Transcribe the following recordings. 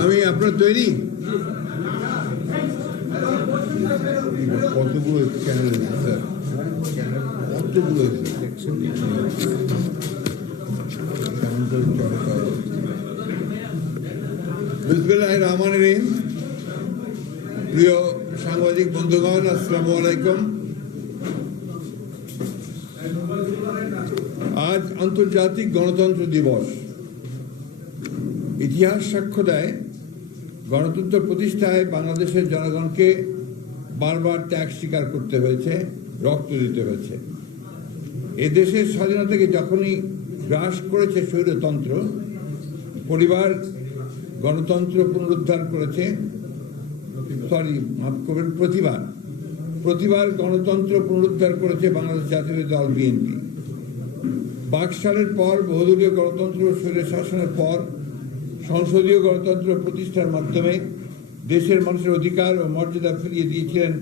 আমি আপনার তৈরি। কতগুলো চ্যানেল স্যার? কতগুলো বিসমিল্লাহ রহমান রহিম। প্রিয় সাংবাদিক বন্ধুগণ, আসসালামু আলাইকুম। আজ আন্তর্জাতিক গণতন্ত্র দিবস। ইতিহাস সাক্ষ্য দেয়, গণতন্ত্র প্রতিষ্ঠায় বাংলাদেশের জনগণকে বারবার ত্যাগ স্বীকার করতে হয়েছে, রক্ত দিতে হয়েছে। এ দেশের স্বাধীনতাকে যখনই গ্রাস করেছে স্বৈরতন্ত্র, পরিবার গণতন্ত্র পুনরুদ্ধার করেছে সরি মাফ করবেন, প্রতিবার। প্রতিবার গণতন্ত্র পুনরুদ্ধার করেছে বাংলাদেশ জাতীয় দল বিএনপি। বাকশালের পর বহুদলীয় গণতন্ত্র স্বৈর শাসনের পর সংসদীয় গণতন্ত্র প্রতিষ্ঠার মাধ্যমে দেশের মানুষের অধিকার ও মর্যাদা ফিরিয়ে দিয়েছিলেন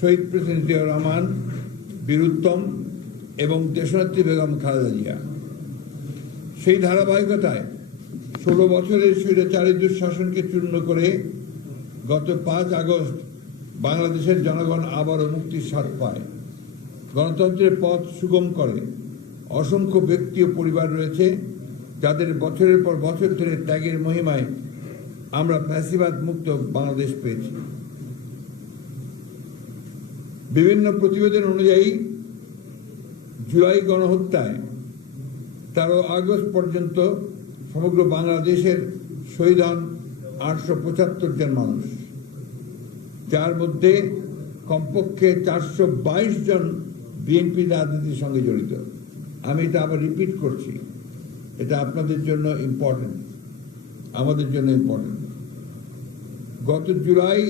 শহীদ প্রেসিডেন্ট জিয়াউর রহমান, বীরুত্তম এবং দেশনেত্রী বেগম খালেদা জিয়া। সেই ধারাবাহিকতায় ষোলো বছরের স্বৈরাচারী দুঃশাসনকে চূর্ণ করে গত পাঁচ আগস্ট বাংলাদেশের জনগণ আবারও মুক্তির স্বাদ পায়। গণতন্ত্রের পথ সুগম করে। অসংখ্য ব্যক্তি ও পরিবার রয়েছে। যাদের বছরের পর বছর ধরে ত্যাগের মহিমায় আমরা ফ্যাসিবাদ মুক্ত বাংলাদেশ পেয়েছি। বিভিন্ন প্রতিবেদন অনুযায়ী জুলাই গণহত্যায় তেরো আগস্ট পর্যন্ত সমগ্র বাংলাদেশের শহীদ হন আটশো পঁচাত্তর জন মানুষ। যার মধ্যে কমপক্ষে চারশো বাইশ জন বিএনপি রাজনীতির সঙ্গে জড়িত। আমি এটা আবার রিপিট করছি। এটা আপনাদের জন্য ইম্পর্টেন্ট আমাদের জন্য ইম্পর্টেন্ট গত জুলাই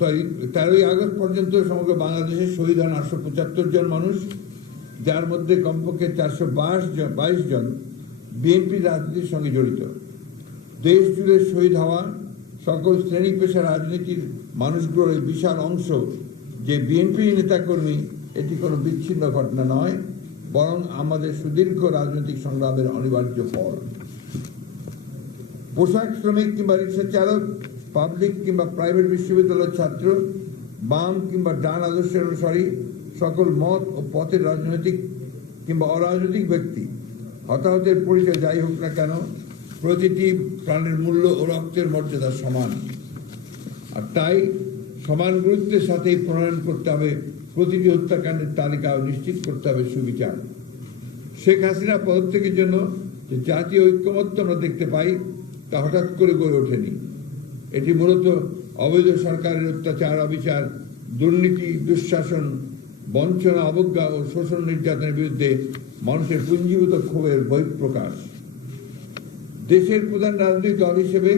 সরি তেরোই আগস্ট পর্যন্ত সমগ্র বাংলাদেশের শহীদ হন আটশো পঁচাত্তর জন মানুষ, যার মধ্যে কমপক্ষে চারশো বাইশ জন বাইশ জন বিএনপি রাজনীতির সঙ্গে জড়িত। দেশ জুড়ে শহীদ হওয়া সকল শ্রেণি পেশা রাজনীতির মানুষগুলোর বিশাল অংশ যে বিএনপি নেতাকর্মী, এটি কোনো বিচ্ছিন্ন ঘটনা নয়। বরং আমাদের সুদীর্ঘ রাজনৈতিক সংগ্রামের অনিবার্য ফল। পোশাক শ্রমিক কিংবা রিক্সা চালক, পাবলিক কিংবা প্রাইভেট বিশ্ববিদ্যালয়ের ছাত্র, বাম কিংবা ডান আদর্শের অনুসারী, সকল মত ও পথের রাজনৈতিক কিংবা অরাজনৈতিক ব্যক্তি, হতাহতের পরিচয় যাই হোক না কেন, প্রতিটি প্রাণের মূল্য ও রক্তের মর্যাদা সমান। আর তাই সমান গুরুত্বের সাথেই প্রণয়ন করতে হবে, প্রতিটি হত্যাকাণ্ডের তালিকা নিশ্চিত করতে হবে সুবিচার। শেখ হাসিনা পদত্যাগের জন্য যে জাতীয় ঐক্যমত্য আমরা দেখতে পাই, তা হঠাৎ করে গড়ে ওঠেনি। এটি মূলত অবৈধ সরকারের অত্যাচার, অবিচার, দুর্নীতি, দুঃশাসন, বঞ্চনা, অবজ্ঞা ও শোষণ নির্যাতনের বিরুদ্ধে মানুষের পুঞ্জীভূত ক্ষোভের বহিঃপ্রকাশ। দেশের প্রধান রাজনৈতিক দল হিসেবে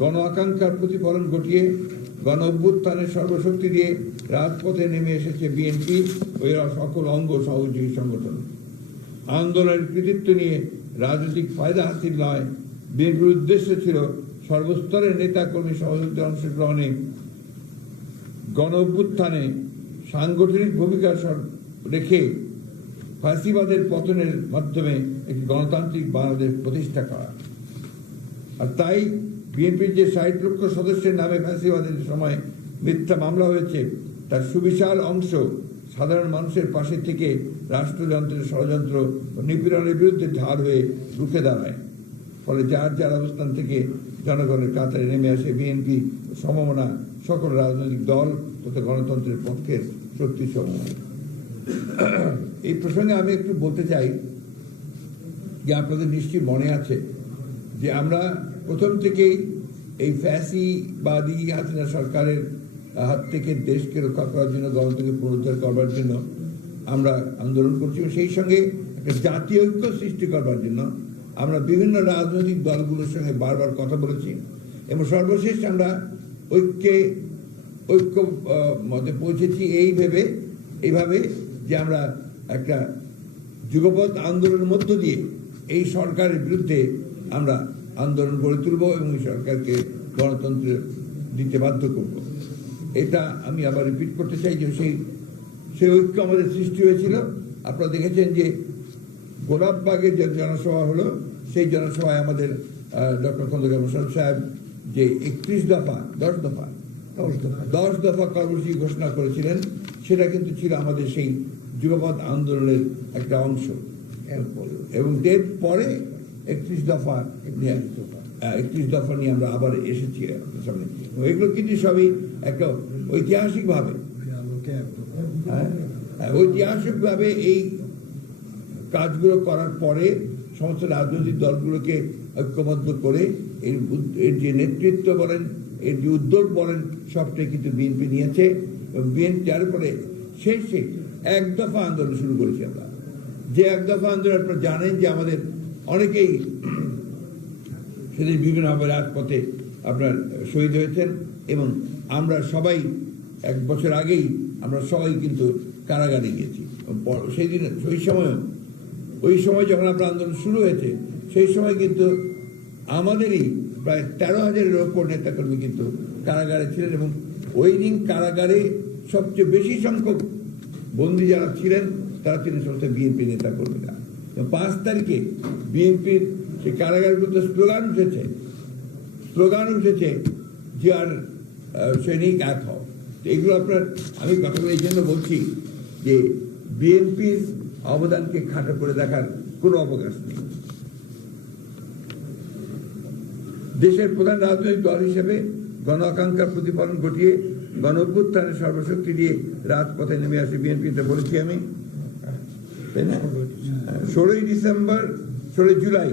গণ আকাঙ্ক্ষার প্রতিফলন ঘটিয়ে গণ অভ্যুত্থানের সর্বশক্তি দিয়ে রাজপথে নেমে এসেছে বিএনপি ও এরা সকল অঙ্গ সহযোগী সংগঠন। আন্দোলনের কৃতিত্ব নিয়ে রাজনৈতিক ফায়দা হাসিল নয়। বিএনপির উদ্দেশ্য ছিল সর্বস্তরের নেতা কর্মী সহযোগিতা অংশগ্রহণে গণ অভ্যুত্থানে সাংগঠনিক ভূমিকা রেখে ফাঁসিবাদের পতনের মাধ্যমে একটি গণতান্ত্রিক বাংলাদেশ প্রতিষ্ঠা করা। আর তাই বিএনপির যে ষাট লক্ষ সদস্যের নামে ফ্যাসিবাদের সময় মিথ্যা মামলা হয়েছে, তার সুবিশাল অংশ সাধারণ মানুষের পাশে থেকে রাষ্ট্রযন্ত্রের ষড়যন্ত্র ও নিপীড়নের বিরুদ্ধে ঢাল হয়ে রুখে দাঁড়ায়। ফলে যার যার অবস্থান থেকে জনগণের কাতারে নেমে আসে বিএনপি সমমনা সকল রাজনৈতিক দল তথা গণতন্ত্রের পক্ষের শক্তি সমূহ। এই প্রসঙ্গে আমি একটু বলতে চাই যে আপনাদের নিশ্চয়ই মনে আছে যে আমরা প্রথম থেকেই এই ফ্যাসিবাদী হাসিনা সরকারের হাত থেকে দেশকে রক্ষা করার জন্য, গণতন্ত্রকে পুনরুদ্ধার করবার জন্য আমরা আন্দোলন করছি এবং সেই সঙ্গে একটা জাতীয় ঐক্য সৃষ্টি করবার জন্য আমরা বিভিন্ন রাজনৈতিক দলগুলোর সঙ্গে বারবার কথা বলেছি এবং সর্বশেষ আমরা ঐক্যে, ঐক্য মতে পৌঁছেছি এই ভেবে, এইভাবে যে আমরা একটা যুগপৎ আন্দোলনের মধ্য দিয়ে এই সরকারের বিরুদ্ধে আমরা আন্দোলন গড়ে তুলব এবং এই সরকারকে গণতন্ত্র দিতে বাধ্য করব। এটা আমি আবার রিপিট করতে চাই যে সেই সেই ঐক্য আমাদের সৃষ্টি হয়েছিল। আপনারা দেখেছেন যে গোলাপবাগের যে জনসভা হলো সেই জনসভায় আমাদের ডক্টর খন্দকার মোশারফ সাহেব যে একত্রিশ দফা দশ দফা দশ দফা। কর্মসূচি ঘোষণা করেছিলেন সেটা কিন্তু ছিল আমাদের সেই যুগপৎ আন্দোলনের একটা অংশ। এরপরে? এবং এর পরে একত্রিশ দফা একত্রিশ দফা। নিয়ে আমরা আবার এসেছি সামনে। এগুলো কিন্তু সবই একটা ঐতিহাসিকভাবে। একদম হ্যাঁ ঐতিহাসিকভাবে এই কাজগুলো করার পরে সমস্ত রাজনৈতিক দলগুলোকে ঐক্যবদ্ধ করে এর এর যে নেতৃত্ব বলেন, এর যে উদ্যোগ বলেন, সবটাই কিন্তু বিএনপি নিয়েছে। এবং বিএনপি যার পরে শেষে এক দফা আন্দোলন শুরু করেছি আমরা। যে এক দফা আন্দোলন আপনারা জানেন যে আমাদের অনেকেই সেদিন বিভিন্নভাবে রাজপথে আপনার শহীদ হয়েছেন এবং আমরা সবাই এক বছর আগেই আমরা সবাই কিন্তু কারাগারে গিয়েছি। সেই দিন, সেই সময়ও ওই সময় যখন আপনার আন্দোলন শুরু হয়েছে, সেই সময় কিন্তু আমাদেরই প্রায় তেরো হাজারের ওপর নেতাকর্মী কিন্তু কারাগারে ছিলেন এবং ওই দিন কারাগারে সবচেয়ে বেশি সংখ্যক বন্দী যারা ছিলেন, তারা ছিলেন সমস্ত বিএনপি নেতাকর্মীরা। পাঁচ তারিখে বিএনপির সেই কারাগারগুলোতে স্লোগান উঠেছে স্লোগান উঠেছে যে আর সৈনিক এক হও। এগুলো আপনার, আমি কথাগুলো এই জন্য বলছি যে বিএনপির অবদানকে খাটো করে দেখার কোনো অবকাশ নেই। দেশের প্রধান রাজনৈতিক দল হিসেবে গণ আকাঙ্ক্ষার প্রতিফলন ঘটিয়ে গণ অভ্যুত্থানের সর্বশক্তি দিয়ে রাজপথে নেমে আসে বিএনপিতে বলেছি আমি। তাই না? ষোলোই ডিসেম্বর, ষোলোই জুলাই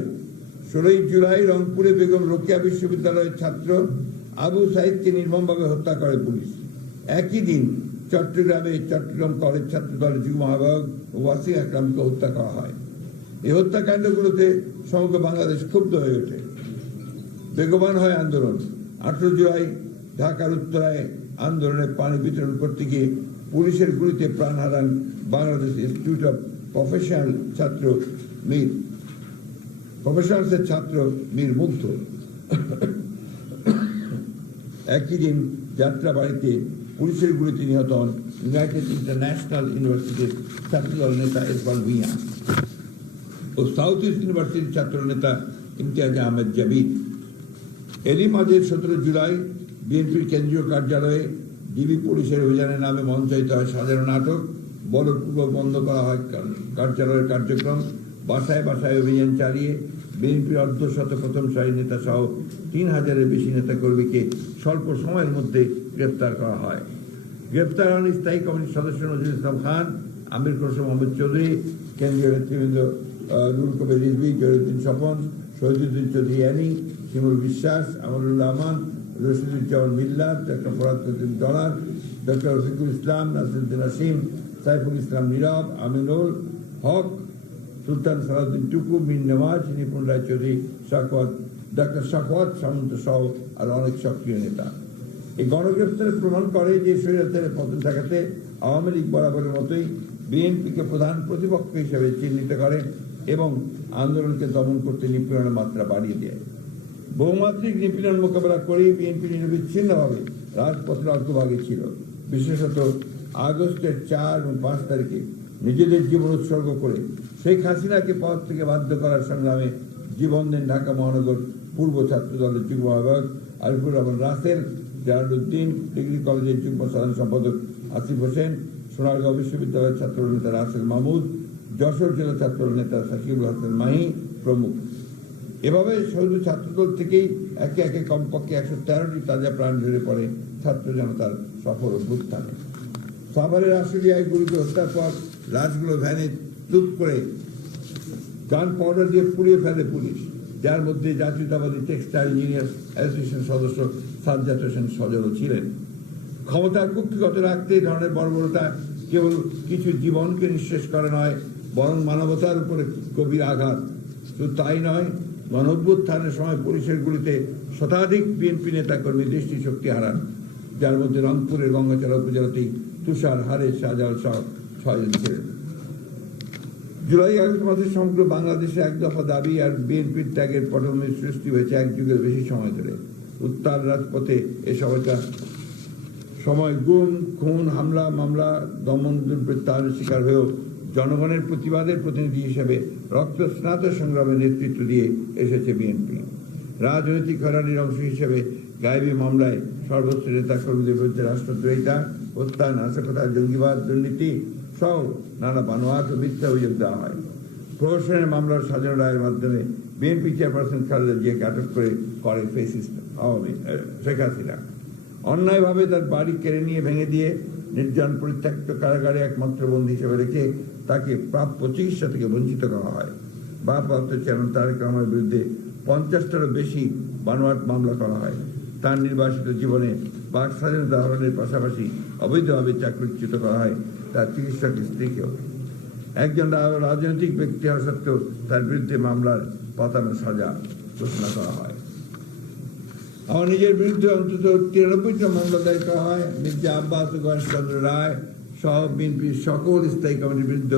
ষোলোই জুলাই রংপুরে বেগম রোকেয়া বিশ্ববিদ্যালয়ের ছাত্র আবু সাইদকে নির্মমভাবে হত্যা করে পুলিশ। একই দিন চট্টগ্রামে চট্টগ্রাম কলেজ ছাত্র দলের যুগ্ম আহ্বায়ক ওয়াসিম আকরামকে হত্যা করা হয়। এই হত্যাকাণ্ডগুলোতে সমগ্র বাংলাদেশ ক্ষুব্ধ হয়ে ওঠে। বেগবান হয় আন্দোলন। আঠেরো জুলাই ঢাকার উত্তরায় আন্দোলনে পানি বিতরণ করতে গিয়ে পুলিশের গুলিতে প্রাণ হারান বাংলাদেশ ইনস্টিটিউট অফ প্রফেশনাল ছাত্র মীর প্রফেশনালসের ছাত্র মীর মুগ্ধ। একই দিন যাত্রাবাড়িতে পুলিশের গুলিতে নিহত হন ইউনাইটেড ইন্টারন্যাশনাল ইউনিভার্সিটির ছাত্রদল নেতা ইরফান ভুঁইয়া ও সাউথ ইস্ট ইউনিভার্সিটির ছাত্র নেতা ইমতিয়াজ আহমেদ জাবিদ এরই মাঝে সতেরো জুলাই বিএনপির কেন্দ্রীয় কার্যালয়ে ডিবি পুলিশের অভিযানের নামে মঞ্চায়িত হয় সাধারণ নাটক। বলপূর্বক বন্ধ করা হয় কার্যালয়ের কার্যক্রম বাসায় বাসায় অভিযান চালিয়ে বিএনপির অর্ধশত প্রথম সারির নেতা সহ তিন হাজারের বেশি নেতাকর্মীকে স্বল্প সময়ের মধ্যে গ্রেপ্তার করা হয়। গ্রেপ্তার হন স্থায়ী কমিটির সদস্য নজরুল ইসলাম খান, আমির খসরু মোহাম্মদ চৌধুরী, কেন্দ্রীয় নেতৃবৃন্দ Nurul Kabir Rizvi, Zahiruddin Swapan, Shahiduddin Chowdhury Annie, Shimul Biswas Amrullah Aman Rashiduzzaman Millat doctor Faratuddin Dollar doctor Rafiqul Islam, Nasiruddin Asim Saiful Islam Nirob, Aminul Haque, Sultan Salahuddin Tuku মিন নওয়াজ নিপুণ রায়চৌধুরী শাকওয়াত ডক্টর শাকওয়াত সামন্ত সহ আর অনেক সক্রিয় নেতা। এই গণগ্রেফতারের প্রমাণ করে যে স্বৈরাচারের পতন ঠেকাতে আওয়ামী লীগ বরাবরের মতোই বিএনপিকে প্রধান প্রতিপক্ষ হিসেবে চিহ্নিত করে এবং আন্দোলনকে দমন করতে নিপীড়নের মাত্রা বাড়িয়ে দেয়। বহুমাত্রিক নিপীড়ন মোকাবেলা করেই বিএনপি নিরবিচ্ছিন্নভাবে রাজপথের অগ্রভাগে ছিল। বিশেষত আগস্টের চার এবং পাঁচ তারিখে নিজেদের জীবন উৎসর্গ করে শেখ হাসিনাকে পদ থেকে বাধ্য করার সংগ্রামে জীবন দেন ঢাকা মহানগর পূর্ব ছাত্র দলের যুগ্ম আহ্বায়ক আরিফুর রহমান রাসেল জাহারুদ্দিন ডিগ্রি কলেজের যুগ্ম সাধারণ সম্পাদক আসিফ হোসেন, সোনারগাঁও বিশ্ববিদ্যালয়ের ছাত্র নেতা রাসেল মাহমুদ, যশোর জেলা ছাত্র নেতা সাকিবুল হাসান মাহি প্রমুখ। এভাবে শুধু ছাত্রদল থেকেই একে একে কমপক্ষে একশো তেরোটি তাজা প্রাণ ঝরে পড়ে ছাত্র জনতার সফল অভ্যুত্থানে। সাভারের আশুলিয়ায় গুরুকে হত্যার পর লাশগুলো ভ্যানে তুপ করে গান পাউডার দিয়ে পুড়িয়ে ফেলে পুলিশ। যার মধ্যে জাতীয়তাবাদী টেক্সটাইল ইঞ্জিনিয়ার অ্যাসোসিয়েশন সদস্য সাজ্জাদ হোসেন সজলও ছিলেন। ক্ষমতার কুক্ষিগত রাখতে এই ধরনের বর্বরতা কেবল কিছু জীবনকে নিঃশেষ করে নয়, বরং মানবতার উপরে গভীর আঘাত। শুধু তাই নয় গণ অভ্যুত্থানের সময় পুলিশের গুলিতে শতাধিক বিএনপি নেতাকর্মী দৃষ্টি শক্তি হারান। যার মধ্যে রংপুরের গঙ্গাচড়া উপজেলাতেই তুষার, হারে শাহজাল সহ ছয়জন ছিলেন। জুলাই আগস্ট মাসে সমগ্র বাংলাদেশে এক দফা দাবি আর বিএনপির ত্যাগের পটভূমির সৃষ্টি হয়েছে এক যুগের বেশি সময় ধরে। উত্তাল রাজপথে এ সময়টা সময় গুম, খুন, হামলা, মামলা, দমন দুর্বৃত্তায়নের শিকার হয়েও জনগণের প্রতিবাদের প্রতিনিধি হিসেবে রক্তস্নাত সংগ্রামে নেতৃত্ব দিয়ে এসেছে বিএনপি। রাজনৈতিক হয়রানির অংশ হিসেবে গায়েবী মামলায় সর্বোচ্চ নেতা কর্মীদের বিরুদ্ধে রাষ্ট্রদ্রোহিতা হত্যা নাশকতা জঙ্গিবাদ, দুর্নীতি সহ নানা বানোয়াট ও মিথ্যা অভিযোগ দেওয়া হয়। প্রহসনের মামলার সাজানো রায়ের মাধ্যমে বিএনপি চেয়ারপারসন খালেদা জিয়াকে আটক করে করে ফেসিস্ট আওয়ামী শেখ হাসিনা। অন্যায়ভাবে তার বাড়ি কেড়ে নিয়ে ভেঙে দিয়ে নির্জন পরিত্যক্ত কারাগারে একমাত্র বন্দী হিসেবে রেখে তাকে প্রাপ্য চিকিৎসা থেকে বঞ্চিত করা হয়। ভারপ্রাপ্ত চেয়ারম্যান তারেক রহমানের বিরুদ্ধে পঞ্চাশটারও বেশি বানোয়াট মামলা করা হয়। তার নির্বাসিত জীবনে বাক হরণের পাশাপাশি অবৈধভাবে চাকরিচ্যুত করা হয়, তার চিকিৎসক স্ত্রীকেও। একজন রাজনৈতিক ব্যক্তি হওয়া সত্ত্বেও তার বিরুদ্ধে মামলার পাতানো সাজা ঘোষণা করা হয়। আমার নিজের বিরুদ্ধে অন্তত তিরানব্বইটা মামলা দায়ের করা হয়। মির্জা আব্বাস, গণেশচন্দ্র রায় সহ বিএনপির সকল স্থায়ী কমিটির বিরুদ্ধে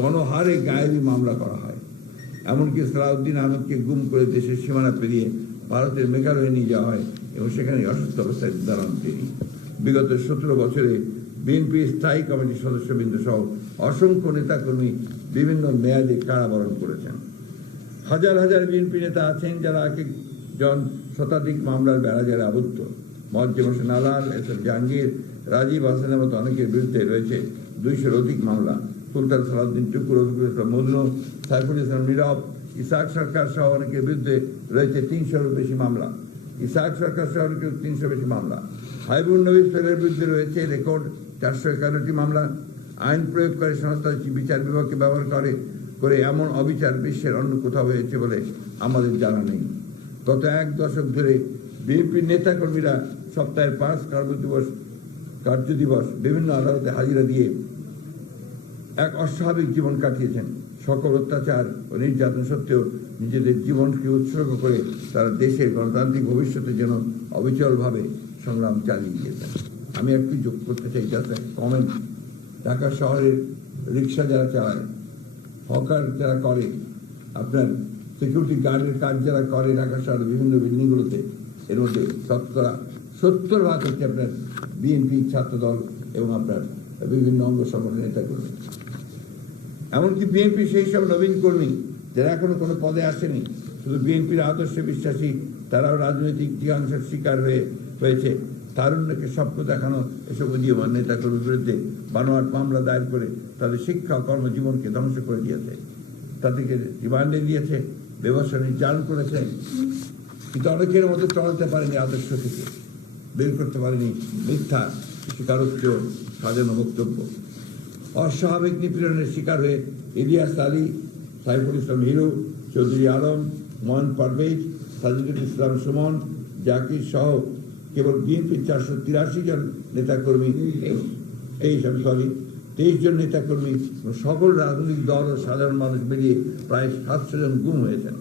গণহারে গায়েবী মামলা করা হয়। এমনকি সালাউদ্দিন আহমদকে গুম করে দেশের সীমানা পেরিয়ে ভারতের মেঘালয়ে নিয়ে যাওয়া হয়। এবং সেখানে অসুস্থ অবস্থায় দাঁড়ান তিনি। বিগত সতেরো বছরে বিএনপি স্থায়ী কমিটির সদস্যবৃন্দ সহ অসংখ্য নেতাকর্মী বিভিন্ন মেয়াদে কারাবরণ করেছেন। হাজার হাজার বিএনপি নেতা আছেন যারা এক একজন শতাধিক মামলার বেড়াজারে আবদ্ধ। মজ্জেম হোসেন আলাল এস এফ জাহাঙ্গীর, রাজীব হাসানের মতো অনেকের বিরুদ্ধে রয়েছে দুইশোর অধিক মামলা। সুলতান সালাউদ্দিন, টুকুর রফিকুল ইসলাম মজনু সাইফুল ইসলাম নীরব, ইসাক সরকার সহ অনেকের বিরুদ্ধে রয়েছে তিনশোরও বেশি মামলা। ইসাক সরকার অনেকের তিনশো বেশি মামলা। হাইবুল নবী সোহেলের বিরুদ্ধে রয়েছে রেকর্ড চারশো একান্নটি মামলা। আইন প্রয়োগকারী সংস্থা বিচার বিভাগকে ব্যবহার করে করে এমন অবিচার বিশ্বের অন্য কোথাও হয়েছে বলে আমাদের জানা নেই। গত এক দশক ধরে বিএনপির নেতাকর্মীরা সপ্তাহের পাঁচ কর্মদিবস কার্যদিবস বিভিন্ন আদালতে হাজিরা দিয়ে এক অস্বাভাবিক জীবন কাটিয়েছেন। সকল অত্যাচার ও নির্যাতন সত্ত্বেও নিজেদের জীবনকে উৎসর্গ করে তারা দেশের গণতান্ত্রিক ভবিষ্যতে যেন অবিচলভাবে সংগ্রাম চালিয়ে গিয়েছেন আমি একটু যোগ করতে চাই জাস্ট কমেন্ট ঢাকা শহরের রিক্সা যারা চালায়, হকার যারা করে, আপনার সিকিউরিটি গার্ডের কাজ যারা করে ঢাকা শহরের বিভিন্ন বিল্ডিংগুলোতে, এর মধ্যে শতকরা সত্তর ভাগ হচ্ছে আপনার বিএনপি ছাত্রদল এবং আপনার বিভিন্ন অঙ্গ সংগঠনের নেতাকর্মী। এমনকি বিএনপি সেই সব নবীন কর্মী, যারা এখনও কোনো পদে আসেনি, শুধু বিএনপির আদর্শে বিশ্বাসী, তারাও রাজনৈতিক জিজ্ঞাসার শিকার হয়ে হয়েছে। তারুণ্যকে স্বপ্ন দেখানো এসব উদীয়মান নেতা কর্মীর বিরুদ্ধে বানোয়াট মামলা দায়ের করে তাদের শিক্ষা কর্মজীবনকে ধ্বংস করে দিয়েছে। তাদেরকে রিমান্ডে দিয়েছে ব্যবসা নির্যাতন করেছে। কিন্তু অনেকের মধ্যে টলাতে পারেনি আদর্শ থেকে। বের করতে পারেনি মিথ্যা স্বীকারোক্ত সাজানো বক্তব্য অস্বাভাবিক নিপীড়নের শিকার হয়ে ইলিয়াস আলী, সাইফুল ইসলাম হিরু, চৌধুরী আলম মোহন পারভেজ, সাজিদুল ইসলাম সুমন, জাকির সহ কেবল বিএনপির চারশো তিরাশি জন নেতাকর্মী, এই আমি সরি, তেইশ জন নেতাকর্মী, সকল রাজনৈতিক দল ও সাধারণ মানুষ মিলিয়ে প্রায় সাতশো জন গুম হয়েছেন।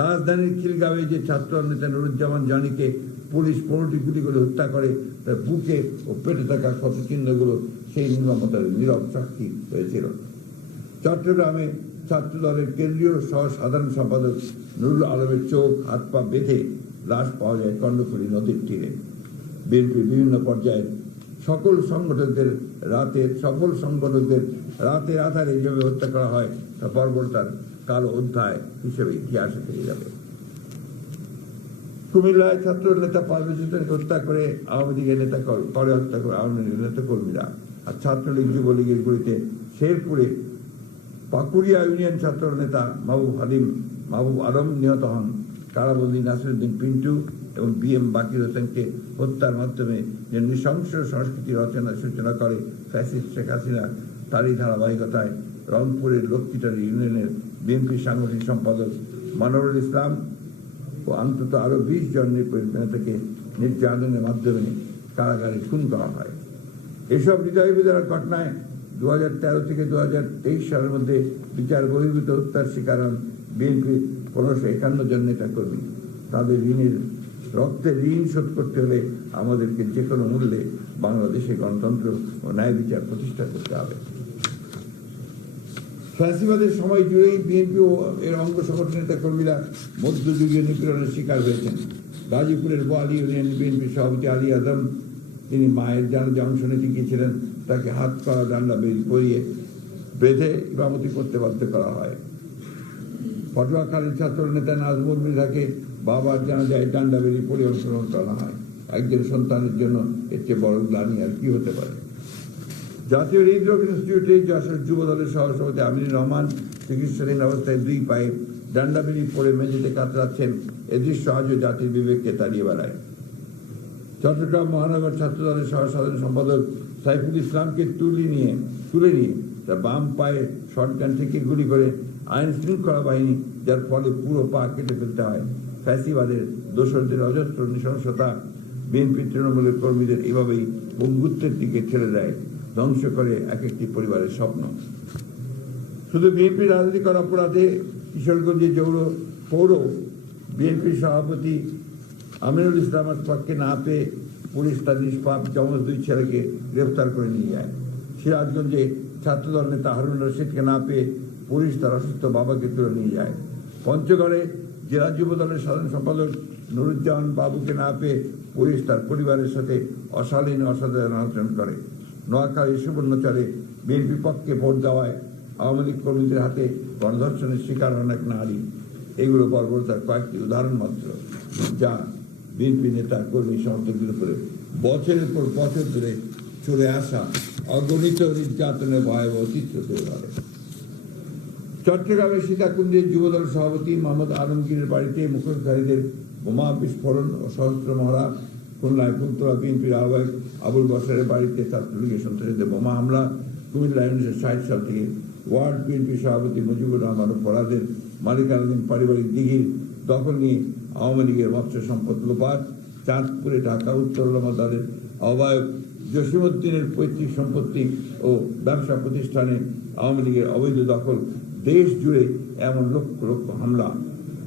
রাজধানীর খিলগাঁওয়ে যে ছাত্র নেতা নুরুজ্জামান জানিকে পুলিশ পনেরোটি গুলি করে হত্যা করে, তার বুকে ও পেটে থাকা ক্ষত চিহ্নগুলো সেই নির্মমতার নীরব সাক্ষী হয়েছিল। চট্টগ্রামে ছাত্র দলের কেন্দ্রীয় সহ সাধারণ সম্পাদক নুরুল আলমের চোখ, হাত পা বেঁধে লাশ পাওয়া যায় কর্ণফুলী নদীর তীরে। বিএনপির বিভিন্ন পর্যায়ে সকল সংগঠকদের রাতের সফল সংগঠকদের রাতের আধারে যেভাবে হত্যা করা হয়, তা বর্বরতার কালো অধ্যায় হিসেবে ইতিহাসে থেকে যাবে। কুমিল্লায় ছাত্র নেতা পারভেজ হোসেনকে হত্যা করে আওয়ামী লীগের নেতা করে হত্যা করে আওয়ামী লীগের নেতা কর্মীরা। আর ছাত্রলীগ যুবলীগের গুলিতে শেরপুরে পাকুড়িয়া ইউনিয়ন ছাত্র নেতা মাহবুব হালিম, মাহবুব আলম নিহত হন কারাবন্দি নাসিরুদ্দিন পিন্টু এবং বি এম বাকির হোসেনকে হত্যার মাধ্যমে যে নৃশংস সংস্কৃতি রচনার সূচনা করে ফ্যাসিস্ট শেখ হাসিনা, তারই ধারাবাহিকতায় রংপুরের লক্ষ্মীটারি ইউনিয়নের বিএনপি সাংগঠনিক সম্পাদক মানবুল ইসলাম অন্তত আরও বিশ জন নেতাকে নির্যাতনের মাধ্যমে কারাগারে খুন করা হয় এসব হৃদয় বিদারক ঘটনায় দু হাজার তেরো থেকে দু হাজার তেইশ সালের মধ্যে বিচার বহির্ভূত হত্যার শিকার হন বিএনপির পনেরোশো একান্ন জন নেতা কর্মী তাদের ঋণের রক্তের ঋণ শোধ করতে হলে আমাদেরকে যে কোনো মূল্যে বাংলাদেশে গণতন্ত্র ও ন্যায় বিচার প্রতিষ্ঠা করতে হবে ফ্যাসিবাদের সময় জুড়েই বিএনপি ও এর অঙ্গ সংগঠন নেতা কর্মীরা মধ্যযুগীয় নিপীড়নের শিকার হয়েছেন। গাজীপুরের বোয়ালি ইউনিয়ন বিএনপি সভাপতি আলী আজম তিনি মায়ের অংশ নিতে গিয়েছিলেন তাকে হাত করা ডান্ডা বেরিয়ে পরিয়ে বেঁধে ইমামতি করতে বাধ্য করা হয়। পটুয়াখালীর ছাত্র নেতা নাজমুল মৃধাকে বাবার জানা যায় ডান্ডাবেরি পড়ে অনুসরণ করা হয়। একজন সন্তানের জন্য এর চেয়ে বড় গ্লানি আর কি হতে পারে? জাতীয় হৃদরোগ ইনস্টিটিউটে যশোর যুব দলের সহসভাপতি আমিনুর রহমান চিকিৎসাধীন অবস্থায় দুই পায়ে ডান্ডাবেরি পড়ে মেঝেতে কাতরাচ্ছেন এ দৃশ্য আজও জাতির বিবেককে তাড়িয়ে বেড়ায়। চট্টগ্রাম মহানগর ছাত্র দলের সহ সাধারণ সম্পাদক সাইফুল ইসলামকে তুলে নিয়ে তুলে নিয়ে তার বাম পায়ে শটগান থেকে গুলি করে আইন শৃঙ্খলা বাহিনী, যার ফলে পুরো পা কেটে ফেলতে হয়। ফ্যাসিবাদের দোসরদের অজস্র নৃশংসতা বিএনপি তৃণমূলের কর্মীদের এভাবেই বন্ধুত্বের দিকে ঠেলে দেয়। ধ্বংস করে এক একটি পরিবারের স্বপ্ন। শুধু বিএনপি রাজনীতি করা অপরাধে কিশোরগঞ্জে জৌর পৌর বিএনপির সভাপতি আমিনুল ইসলামের পক্ষে না পেয়ে পুলিশ তার নিষ্পাপ যমজ দুই ছেলেকে গ্রেফতার করে নিয়ে যায়। সিরাজগঞ্জে ছাত্রদল নেতা হারুন রশিদকে না পেয়ে পুলিশ তার অসুস্থ বাবাকে তুলে নিয়ে যায়। পঞ্চগড়ে জেলা যুব দলের সাধারণ সম্পাদক নুরুজ্জামান বাবুকে না পেয়ে পুলিশ তার পরিবারের সাথে অশালীন অসাধারণ আচরণ করে। নোয়াখালী সুবর্ণচরে বিএনপি পক্ষে ভোট দেওয়ায় আওয়ামী লীগ কর্মীদের হাতে গণধর্ষণের শিকার হন এক নারী। এগুলো বর্বরতার কয়েকটি উদাহরণ মাত্র, যা বিএনপি নেতা কর্মী সমর্থকদের উপরে বছরের পর বছর ধরে চলে আসা অগণিত নির্যাতনের ভয়াবহ চিত্র তুলে ধরে চট্টগ্রামের সীতাকুণ্ডের যুবদল সভাপতি মোহাম্মদ আলমগীরের বাড়িতে মুখোশধারীদের বোমা বিস্ফোরণ ও সহস্র মহড়া খুলনায় ফুলতলা বিএনপির আহ্বায়ক আবুল বসরের বাড়িতে ছাত্রলীগের সন্ত্রাসীদের বোমা হামলা। কুমিল্লা উনিশশো ষাট সাল থেকে ওয়ার্ড বিএনপি সভাপতি মুজিবুর রহমান ও ফরাদের মালিকানাধীন পারিবারিক দিঘির দখল নিয়ে আওয়ামী লীগের মৎস্য সম্পদ লোপাট চাঁদপুরে ঢাকা উত্তর তাদের আহ্বায়ক জসিমুদ্দিনের পৈতৃক সম্পত্তি ও ব্যবসা প্রতিষ্ঠানে আওয়ামী লীগের অবৈধ দখল। দেশ জুড়ে এমন লক্ষ লক্ষ হামলা,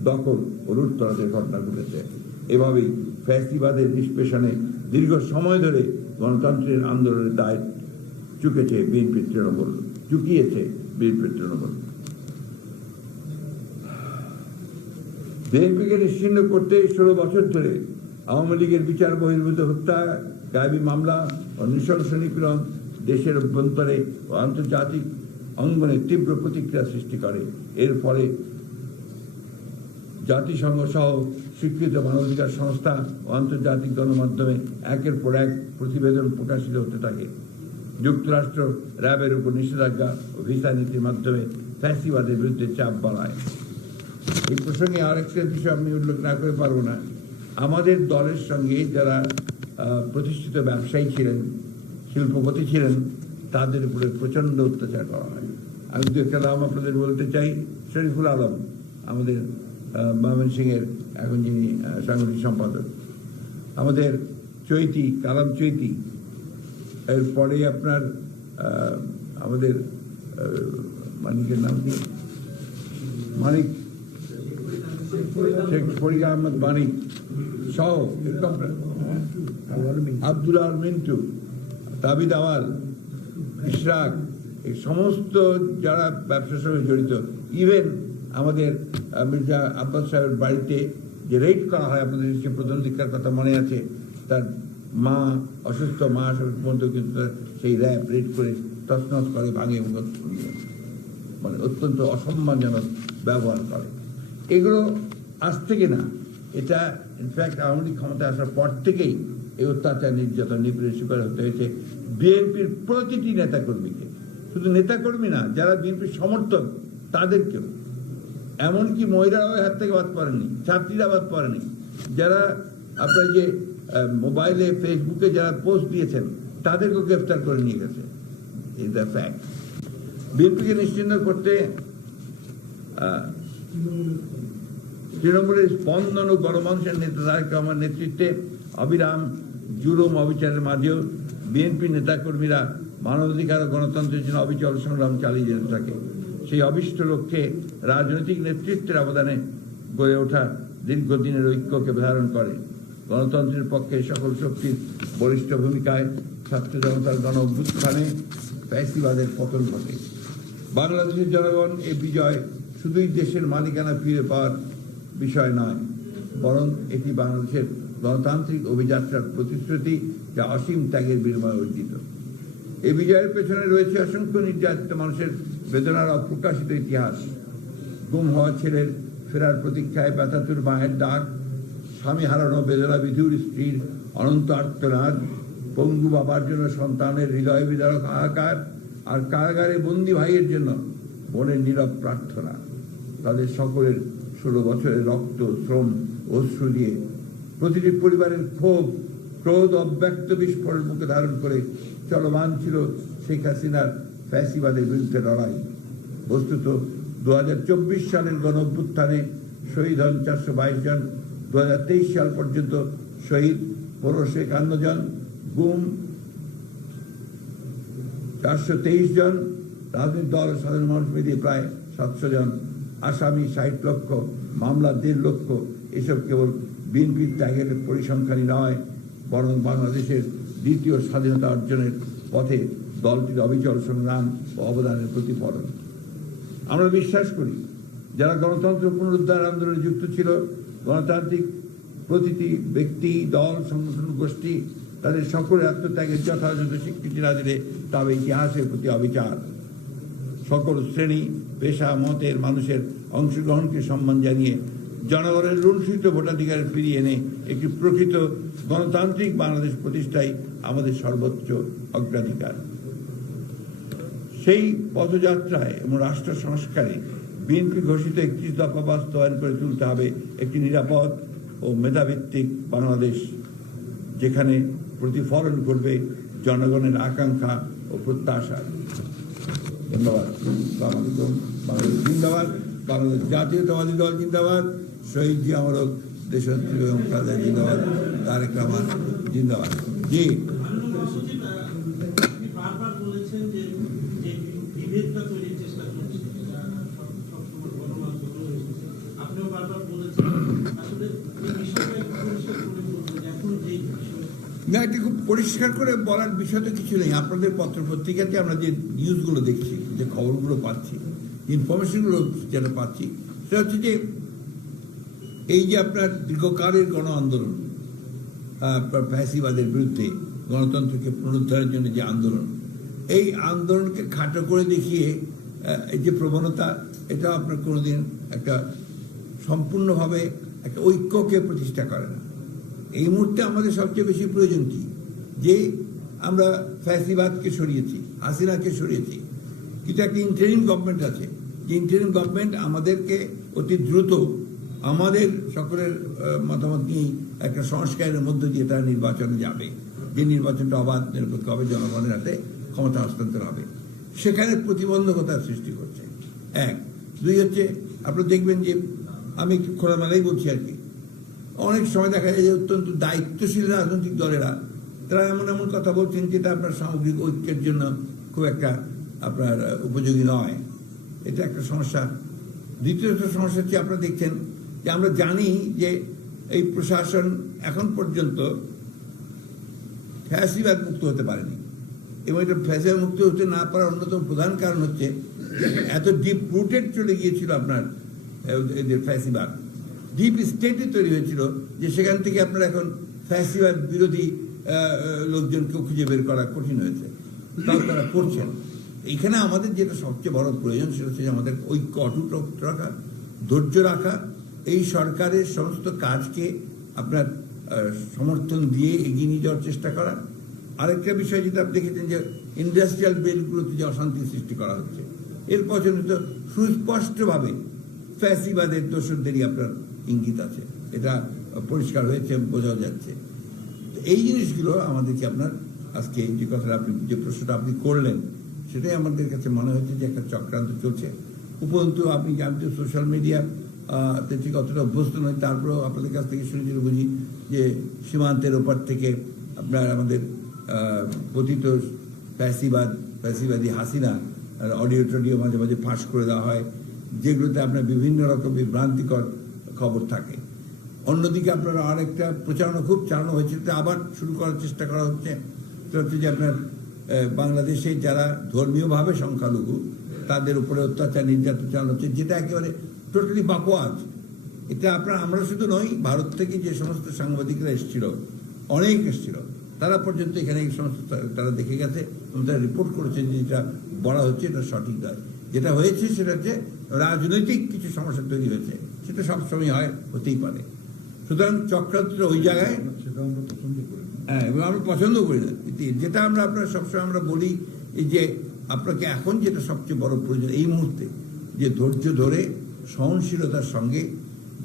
দখল ও লুটতরাজের ঘটনা ঘটেছে। এভাবেই ফ্যাসিবাদের নিষ্পেষণে দীর্ঘ সময় ধরে গণতন্ত্রের আন্দোলনের দায় চুকেছে বিএনপি তৃণমূল, চুকিয়েছে বিএনপি তৃণমূল। বিএনপিকে নিশ্চিন্ন করতে ষোলো বছর ধরে আওয়ামী লীগের বিচার বহির্ভূত হত্যা, গায়েবী মামলা ও নৃশংস নিপীড়ন দেশের অভ্যন্তরে ও আন্তর্জাতিক অঙ্গনে তীব্র প্রতিক্রিয়া সৃষ্টি করে। এর ফলে জাতিসংঘ সহ স্বীকৃত মানবাধিকার সংস্থা ও আন্তর্জাতিক গণমাধ্যমে একের পর এক প্রতিবেদন প্রকাশিত হতে থাকে। যুক্তরাষ্ট্র র্যাবের উপর নিষেধাজ্ঞা ও ভিসা নীতির মাধ্যমে ফ্যাসিবাদের বিরুদ্ধে চাপ বাড়ায়। এই প্রসঙ্গে আরেকটা বিষয় আমি উল্লেখ না করে পারব না। আমাদের দলের সঙ্গে যারা প্রতিষ্ঠিত ব্যবসায়ী ছিলেন, শিল্পপতি ছিলেন, তাদের উপরে প্রচণ্ড অত্যাচার করা হয়। আমি দু একটা নাম আপনাদের বলতে চাই। শরীফুল আলম, আমাদের ময়মনসিংহের এখন যিনি সাংগঠনিক সম্পাদক আমাদের চৈতি, কালাম চৈতি এরপরে আপনার আমাদের মানিকের নাম কি? মানিক। শেখ ফরিদ আহমদ মানিক। সহ আব্দুল আল মিন্টু, তাবিদ আওয়াল, ইশরাক, এই সমস্ত যারা ব্যবসার সঙ্গে জড়িত, ইভেন আমাদের মির্জা আব্বাস সাহেবের বাড়িতে যে রেড করা হয়, আপনাদের সে প্রধান দীক্ষার কথা মনে আছে, তার মা অসুস্থ, মা পর্যন্ত কিন্তু সেই র্যাব রেড করে তছনছ করে, ভাঙে মানে অত্যন্ত অসম্মানজনক ব্যবহার করে। এগুলো আজ থেকে না এটা ইনফ্যাক্ট আওয়ামী লীগ ক্ষমতায় আসার পর থেকেই এই অত্যাচার নির্যাতন নিপীড়ের শিকার হতে হয়েছে বিএনপির প্রতিটি নেতাকর্মীকে। শুধু নেতাকর্মী না, যারা বিএনপির সমর্থক, তাদেরকেও এমনকি মহিলারাও হাত থেকে বাদ পড়েনি ছাত্রীরা বাদ পড়েনি যারা আপনার যে মোবাইলে, ফেসবুকে যারা পোস্ট দিয়েছেন, তাদেরকেও গ্রেফতার করে নিয়ে গেছে। ইজ দ্য ফ্যাক্ট বিএনপিকে নিশ্চিন্ন করতে তৃণমূলের স্পন্দন ও গণমানুষের নেতা তারেক রহমান নেতৃত্বে অবিরাম জুলুম অবিচারের মাঝেও বিএনপি নেতাকর্মীরা মানবাধিকার ও গণতন্ত্রের জন্য অবিচল সংগ্রাম চালিয়ে যেতে থাকে। সেই অবিষ্ট লক্ষ্যে রাজনৈতিক নেতৃত্বের অবদানে গড়ে ওঠা দীর্ঘদিনের ঐক্যকে ধারণ করে। গণতন্ত্রের পক্ষে সকল শক্তির বলিষ্ঠ ভূমিকায় ছাত্র জনতার গণ অভ্যুত্থানে ফ্যাসিবাদের পতন ঘটে। বাংলাদেশের জনগণ এই বিজয় শুধুই দেশের মালিকানা ফিরে পাওয়ার বিষয় নয়, বরং এটি বাংলাদেশের গণতান্ত্রিক অভিযাত্রার প্রতিশ্রুতি যা অসীম ত্যাগের বিনিময়ে অর্জিত। এই বিজয়ের পেছনে রয়েছে অসংখ্য নির্যাতিত মানুষের বেদনার অপ্রকাশিত ইতিহাস। গুম হওয়া ছেলের ফেরার প্রতীক্ষায় ব্যথাতুর মায়ের ডাক স্বামী হারানো বেদনা বিধুর স্ত্রীর অনন্ত আর্তনাদ, পঙ্গু বাবার জন্য সন্তানের হৃদয় বিদারক হাহাকার, আর কারাগারে বন্দি ভাইয়ের জন্য বোনের নীরব প্রার্থনা। তাদের সকলের ষোলো বছরের রক্ত, শ্রম, অশ্রু দিয়ে প্রতিটি পরিবারের ক্ষোভ, ক্রোধ, অব্যক্ত বিস্ফোরণ মুখে ধারণ করে চলমান ছিল শেখ হাসিনার ফ্যাসিবাদের বিরুদ্ধে লড়াই। বস্তুত দু হাজার চব্বিশ সালের গণ অভ্যুত্থানে শহীদ হন চারশো বাইশ জন। দু হাজার তেইশ সাল পর্যন্ত শহীদ পনেরোশো একান্ন জন। গুম চারশো তেইশ জন। রাজনৈতিক দল সাধারণ মানুষ মিলিয়ে প্রায় সাতশো জন। আসামি ষাট লক্ষ, মামলা দেড় লক্ষ। এসব কেবল বিএনপির ত্যাগের পরিসংখ্যানই নয়, বরং বাংলাদেশের দ্বিতীয় স্বাধীনতা অর্জনের পথে দলটির অবিচল সংগ্রাম ও অবদানের প্রতিফলন। আমরা বিশ্বাস করি, যারা গণতন্ত্র পুনরুদ্ধার আন্দোলনে যুক্ত ছিল, গণতান্ত্রিক প্রতিটি ব্যক্তি, দল, সংগঠন, গোষ্ঠী তাদের সকলের আত্মত্যাগের যথাযথ স্বীকৃতি না দিলে তবে ইতিহাসের প্রতি অবিচার। সকল শ্রেণি, পেশা, মতের মানুষের অংশগ্রহণকে সম্মান জানিয়ে জনগণের লুণ্ঠিত ভোটাধিকার ফিরিয়ে এনে একটি প্রকৃত গণতান্ত্রিক বাংলাদেশ প্রতিষ্ঠাই আমাদের সর্বোচ্চ অগ্রাধিকার। সেই পদযাত্রায় এবং রাষ্ট্র সংস্কারে বিএনপি ঘোষিত একত্রিশ দফা বাস্তবায়ন করে তুলতে হবে একটি নিরাপদ ও মেধাভিত্তিক বাংলাদেশ, যেখানে প্রতিফলন করবে জনগণের আকাঙ্ক্ষা ও প্রত্যাশা। ধন্যবাদ। বাংলাদেশ জিন্দাবাদ। বাংলাদেশ জাতীয়তাবাদী দল জিন্দাবাদ। শহীদ জি দেশত্রী এবং খালেদা জিন্দাবাদ তারেক রহমান জিন্দাবাদ। জি। না এটা খুব পরিষ্কার করে বলার বিষয় তো কিছু নেই। আপনাদের পত্র পত্রিকাতে আমরা যে নিউজগুলো দেখছি যে খবরগুলো পাচ্ছি ইনফরমেশনগুলো যেটা পাচ্ছি সেটা হচ্ছে যে এই যে আপনার দীর্ঘকালের গণ আন্দোলন ফ্যাসিবাদের বিরুদ্ধে গণতন্ত্রকে পুনরুদ্ধারের জন্য যে আন্দোলন, এই আন্দোলনকে খাটো করে দেখিয়ে এই যে প্রবণতা এটা আপনার কোনোদিন একটা সম্পূর্ণভাবে একটা ঐক্যকে প্রতিষ্ঠা করে না। এই মুহূর্তে আমাদের সবচেয়ে বেশি প্রয়োজন কি? যে আমরা ফ্যাসিবাদকে সরিয়েছি, হাসিনাকে সরিয়েছি। কিন্তু একটা ইন্টারিম গভর্নমেন্ট আছে। যে ইন্টারিম গভর্নমেন্ট আমাদেরকে অতি দ্রুত আমাদের সকলের মতামত নিয়েই একটা সংস্কারের মধ্য দিয়ে তারা নির্বাচনে যাবে। যে নির্বাচনটা অবাধ, নিরপেক্ষ হবে, জনগণের হাতে ক্ষমতা হস্তান্তর হবে। সেখানে প্রতিবন্ধকতার সৃষ্টি করছে। এক। দুই হচ্ছে, আপনারা দেখবেন যে আমি একটু খোলামেলাই বলছি আর কি। অনেক সময় দেখা যায় যে অত্যন্ত দায়িত্বশীল রাজনৈতিক দলেরা, তারা এমন এমন কথা বলছেন যেটা আপনার সামগ্রিক ঐক্যের জন্য খুব একটা আপনার উপযোগী নয়। এটা একটা সমস্যা। দ্বিতীয়ত সমস্যা হচ্ছে, আপনারা দেখছেন যে আমরা জানি যে এই প্রশাসন এখন পর্যন্ত ফ্যাসিবাদ মুক্ত হতে পারেনি। এবং এটা ফ্যাসিবাদ মুক্ত হতে না পারার অন্যতম প্রধান কারণ হচ্ছে এত ডিপ রুটেড চলে গিয়েছিল আপনার এদের ফ্যাসিবাদ। ডিপ স্টেটে তৈরি হয়েছিল যে সেখান থেকে আপনার এখন ফ্যাসিবাদ বিরোধী লোকজনকে খুঁজে বের করা কঠিন হয়েছে। তাও তারা করছেন। এখানে আমাদের যেটা সবচেয়ে বড় প্রয়োজন সেটা হচ্ছে আমাদের ঐক্য অটুট রাখা ধৈর্য রাখা এই সরকারের সমস্ত কাজকে আপনার সমর্থন দিয়ে এগিয়ে নিয়ে যাওয়ার চেষ্টা করা। আরেকটা বিষয় যেটা আপনি দেখেছেন যে ইন্ডাস্ট্রিয়াল বেলগুলোতে যে অশান্তি সৃষ্টি করা হচ্ছে, এর পছন্দ তো সুস্পষ্টভাবে ফ্যাসিবাদের দোষরদেরই আপনার ইঙ্গিত আছে। এটা পরিষ্কার হয়েছে, বোঝাও যাচ্ছে। এই জিনিসগুলো আমাদেরকে আপনার আজকে যে কথাটা আপনি, যে প্রশ্নটা আপনি করলেন, সেটাই আমাদের কাছে মনে হচ্ছে যে একটা চক্রান্ত চলছে। উপরন্তু আপনি জানতে, সোশ্যাল মিডিয়া তে ঠিক অতটা অভ্যস্ত নয়। তারপরেও আপনাদের কাছ থেকে শুনে যেটা বুঝি যে সীমান্তের ওপার থেকে আপনার আমাদের পতিত ফ্যাসিবাদ, ফ্যাসিবাদী হাসিনা অডিও টডিও মাঝে মাঝে ফাঁস করে দেওয়া হয়, যেগুলোতে আপনার বিভিন্ন রকম বিভ্রান্তিকর খবর থাকে। অন্যদিকে আপনার আরেকটা প্রচারণা খুব চালানো হয়েছে আবার শুরু করার চেষ্টা করা হচ্ছে। সেটা হচ্ছে যে আপনার বাংলাদেশে যারা ধর্মীয়ভাবে সংখ্যালঘু, তাদের উপরে অত্যাচার, নির্যাতন চালানো হচ্ছে, যেটা একেবারে টোটালি বাকোয়াজ এটা আপনার, আমরা শুধু নই ভারত থেকে যে সমস্ত সাংবাদিকরা এসেছিল, অনেক এসেছিল, তারা পর্যন্ত এখানে এই সমস্ত তারা দেখে গেছে এবং তারা রিপোর্ট করেছেন যে যেটা বলা হচ্ছে, এটা সঠিক নয়। যেটা হয়েছে সেটা হচ্ছে রাজনৈতিক কিছু সমস্যা তৈরি হয়েছে, সেটা সবসময় হয়, হতেই পারে। সুতরাং চক্রান্তটা ওই জায়গায় সেটা আমরা হ্যাঁ এবং আমরা পছন্দ করি না। যেটা আমরা আপনার সবসময় আমরা বলি যে আপনাকে এখন যেটা সবচেয়ে বড় প্রয়োজন, এই মুহূর্তে যে ধৈর্য ধরে সহনশীলতার সঙ্গে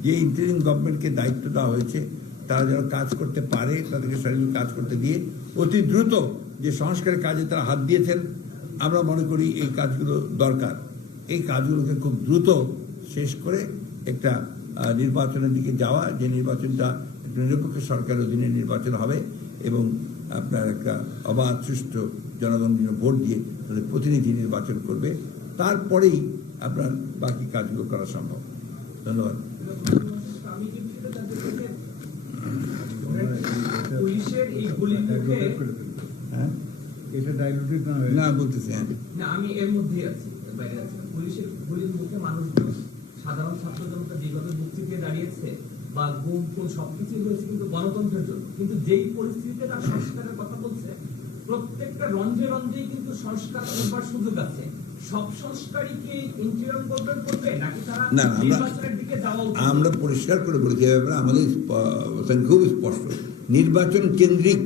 যে ইন্টারিম গভর্নমেন্টকে দায়িত্ব দেওয়া হয়েছে, তারা যেন কাজ করতে পারে, তাদেরকে সঠিক কাজ করতে দিয়ে অতি দ্রুত যে সংস্কারের কাজে তারা হাত দিয়েছেন, আমরা মনে করি এই কাজগুলো দরকার। এই কাজগুলোকে খুব দ্রুত শেষ করে একটা নির্বাচনের দিকে যাওয়া, যে নির্বাচনটা নিরপেক্ষ সরকারের অধীনে নির্বাচন হবে এবং আপনার একটা অবাধ সুষ্ঠু জনগণ ভোট দিয়ে তাদের প্রতিনিধি নির্বাচন করবে। তারপরেই আপনার বাকি কাজগুলো করা সম্ভব। ধন্যবাদ। হ্যাঁ? না বলতেছি হ্যাঁ। আমি এর আছি না। পুলিশের গুলির মুখে মানুষজন সাধারণ ছাত্র জনতা যেভাবে মুক্তি দিয়ে দাঁড়িয়েছে বা গুম খুন সবকিছুই হয়েছে কিন্তু গণতন্ত্রের জন্য। কিন্তু যেই পরিস্থিতিতে তার সংস্কারের কথা বলছে প্রত্যেকটা রঞ্জে রঞ্জেই কিন্তু সংস্কার করবার সুযোগ আছে। না, আমরা-? আমরা পরিষ্কার করে বলেছি ব্যাপারে আমাদের খুব স্পষ্ট। নির্বাচন কেন্দ্রিক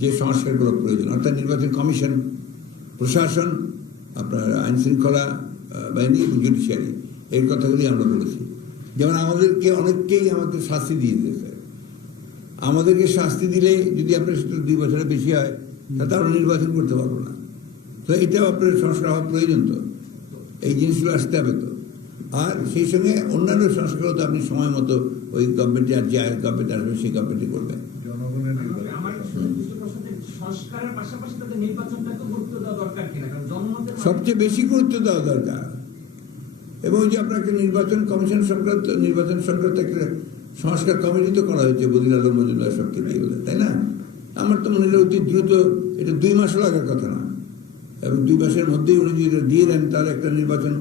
যে সংস্কারগুলো প্রয়োজন অর্থাৎ নির্বাচন কমিশন প্রশাসন আপনার আইন শৃঙ্খলা বাহিনী এবং জুডিশিয়ারি এই কথাগুলি আমরা বলেছি। যেমন আমাদেরকে অনেককেই আমাদের শাস্তি দিয়ে দিয়েছে। আমাদেরকে শাস্তি দিলে যদি আপনার সেটা দুই বছরের বেশি হয় তাতে আমরা নির্বাচন করতে পারব না। তো এটাও আপনার সংস্কার হওয়া প্রয়োজন তো। এই জিনিসগুলো আসতে হবে তো। আর সেই সঙ্গে অন্যান্য সংস্কারও তো আপনি সময় মতো ওই গভর্নমেন্টে আর যে গভর্নমেন্ট আসবে সেই গভর্নমেন্টে করবে জনগণের নির্বাচন। আমার সুনির্দিষ্ট প্রশ্ন যে সংস্কারের পাশাপাশি তাদের নির্বাচনটা তো গুরুত্ব দেওয়া দরকার কিনা? কারণ জনমতের সবচেয়ে বেশি গুরুত্ব দেওয়া দরকার। এবং যে আপনাকে নির্বাচন কমিশন সংক্রান্ত নির্বাচন সংক্রান্ত একটা সংস্কার কমিটি তো করা হয়েছে বদির আলম মজুমদার সবকে দিয়ে বলে তাই না? আমার তো মনে হয় অতি দ্রুত এটা দুই মাসও লাগার কথা না। এবং দুই মাসের মধ্যেই উনি যদি দিয়ে দেন, তাহলে একটা নির্বাচন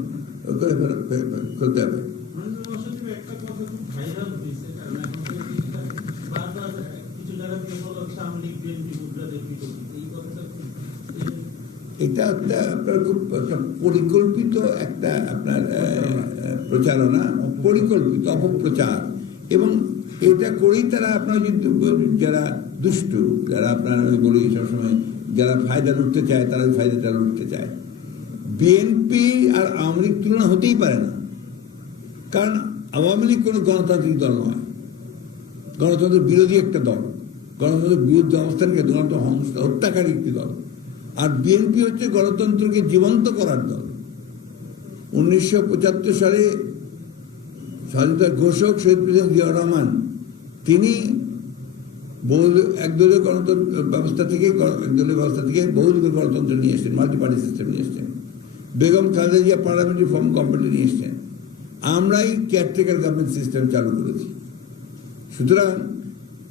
করতে হবে। এটা একটা আপনার খুব পরিকল্পিত একটা আপনার প্রচারণা, পরিকল্পিত, অপপ্রচার। এবং এটা করেই তারা আপনার যারা দুষ্টু, যারা আপনার বলি সবসময় যারা ফায়দা লুটতে চায় তারা ওই ফায়দাটা লুটতে চায়। বিএনপি আর আওয়ামী লীগ তুলনা হতেই পারে না। কারণ আওয়ামী লীগ কোনো গণতান্ত্রিক দল নয়। গণতন্ত্রের বিরোধী একটা দল। গণতন্ত্রের বিরুদ্ধে অবস্থানকে গণতন্ত্র হত্যাকারী একটি দল। আর বিএনপি হচ্ছে গণতন্ত্রকে জীবন্ত করার দল। উনিশশো পঁচাত্তর সালে স্বাধীনতার ঘোষক শহীদ প্রেসিডেন্ট জিয়াউর রহমান, তিনি বহু একদলীয় গণতন্ত্র ব্যবস্থা থেকে একদলীয় ব্যবস্থা থেকে বহুদলীয় গণতন্ত্র নিয়ে এসছেন মাল্টি পার্টি সিস্টেম নিয়ে এসছেন। Begum Khaleda Zia parliamentary form committee নিয়ে এসছেন। আমরাই কেয়ারটেকার গভর্নমেন্ট সিস্টেম চালু করেছি। সুতরাং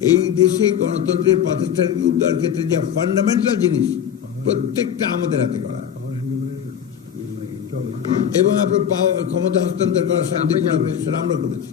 এই দেশে গণতন্ত্রের প্রাতিষ্ঠানিক উদ্ধার ক্ষেত্রে যা ফান্ডামেন্টাল জিনিস প্রত্যেকটা আমাদের হাতে করা। এবং আপনার ক্ষমতা হস্তান্তর করা শান্তিপূর্ণ আমরা করেছি।